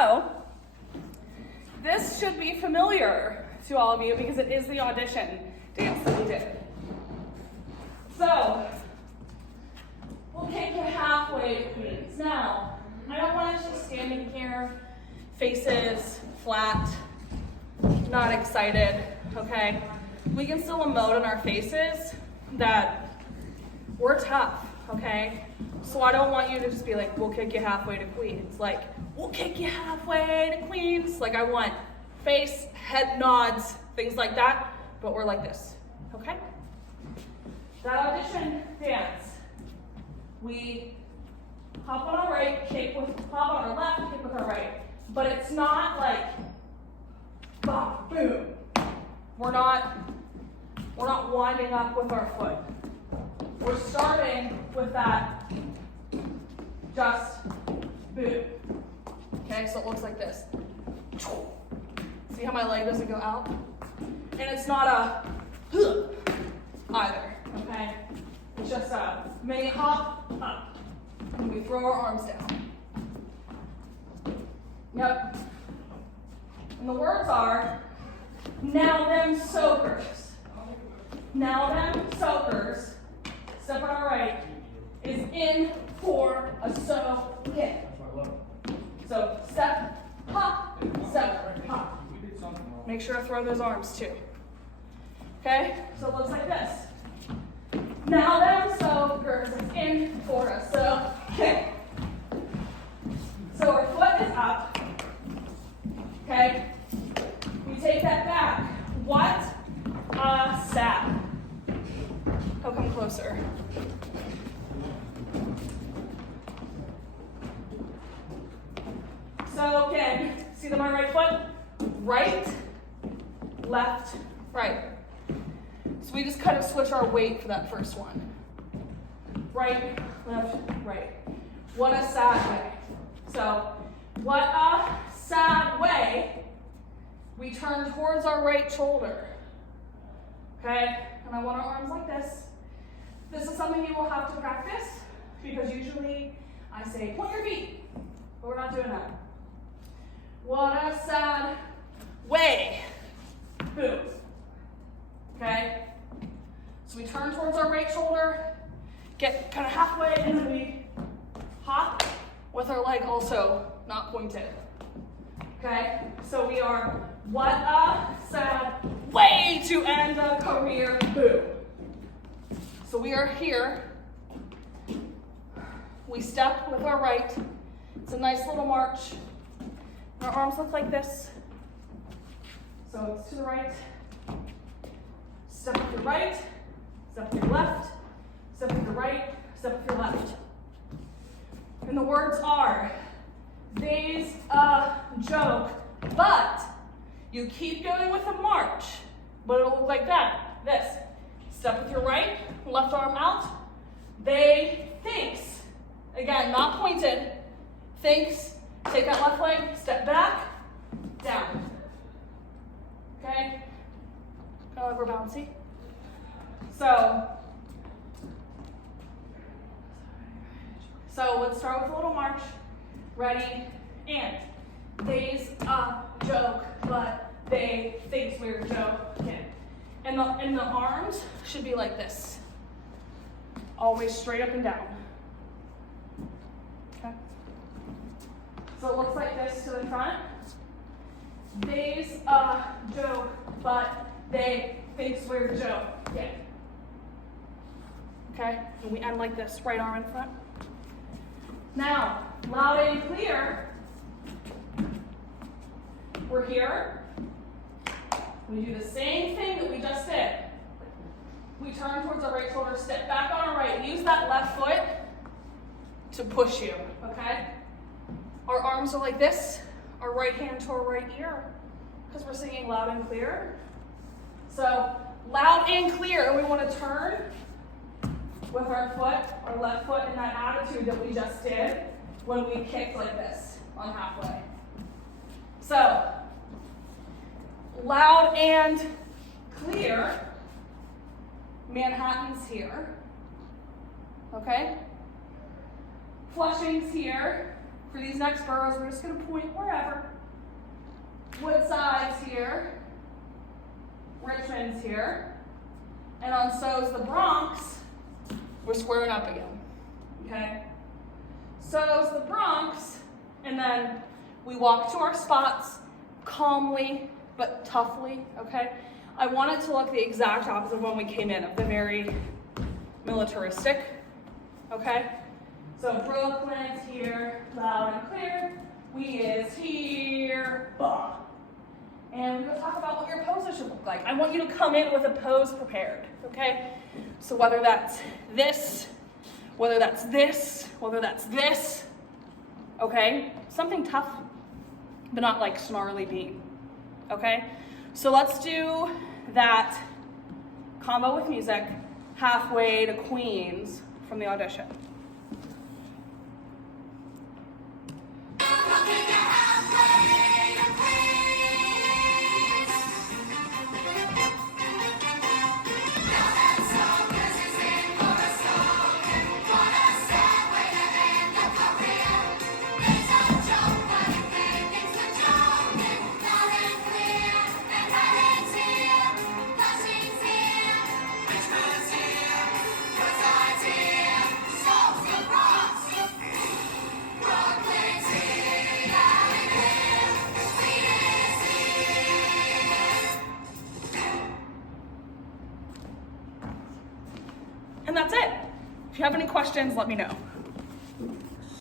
So, this should be familiar to all of you because it is the audition dance that we did. So, we'll kick you halfway, queens. Now, I don't want us just standing here, faces flat, not excited, okay? We can still emote in our faces that we're tough, okay? So I don't want you to just be like, we'll kick you halfway to queens. Like, we'll kick you halfway to queens. Like, I want face, head nods, things like that, but we're like this, okay? That audition dance, we hop on our right, hop on our left, kick with our right. But it's not like, bam, boom. We're not winding up with our foot. We're starting with that just boom. Okay, so it looks like this. See how my leg doesn't go out? And it's not a either, okay? It's just a mini hop up. And we throw our arms down. Yep. And the words are, now them soakers. Now them soakers, step on our right, is in for a soak kick. So step, hop, step, hop. Make sure to throw those arms too. Okay, so it looks like this. Now them soakers is in for a soak kick. So our foot is up. Okay, we take that back. What a sap. Oh, come closer. So again, see them on right foot? Right, left, right. So we just kind of switch our weight for that first one. Right, left, right. What a sad way. So, what a sad way. We turn towards our right shoulder. Okay, and I want our arms like this. This is something you will have to practice because usually I say point your feet, but we're not doing that. What a sad way. Boom. Okay, so we turn towards our right shoulder, get kind of halfway, and then we hop with our leg also not pointed. Okay, so we are what a sad way to end a career. Boom. So we are here. We step with our right. It's a nice little march. Our arms look like this. So it's to the right. Step with your right. Step with your left. Step with your right. Step with your left. And the words are, they's a joke, but you keep going with a march, but it'll look like that. This. Step with your right, left arm out. They thinks. Again, not pointed. Thinks. Take that left leg, step back, down. Okay? Kind of like we're bouncy. So let's start with a little march. Ready? And they's a joke, but they thinks we're joking. And the arms should be like this. Always straight up and down. Okay? So it looks like this to the front. They's a joke, but they thinks we're joking. Okay? And we end like this, right arm in front. Now, loud and clear. We're here. We do the same thing that we just did. We turn towards our right shoulder, step back on our right. Use that left foot to push you, okay? Our arms are like this. Our right hand to our right ear, because we're singing loud and clear. So, loud and clear, and we want to turn with our foot, our left foot, in that attitude that we just did when we kicked like this on halfway. So, loud and clear, Manhattan's here, okay? Flushing's here, For these next boroughs, we're just gonna point wherever. Woodside's here, Richmond's here, and on so's the Bronx, we're squaring up again, okay? So's the Bronx, and then we walk to our spots calmly but toughly, okay? I want it to look the exact opposite of when we came in, of the very militaristic, okay? So Brooklyn's here, loud and clear. We is here, bah. And we're gonna talk about what your poses should look like. I want you to come in with a pose prepared, okay? So whether that's this, whether that's this, whether that's this, okay? Something tough, but not like snarly bean, okay? So let's do that combo with music, Halfway to Queens from the audition. And that's it. If you have any questions, let me know.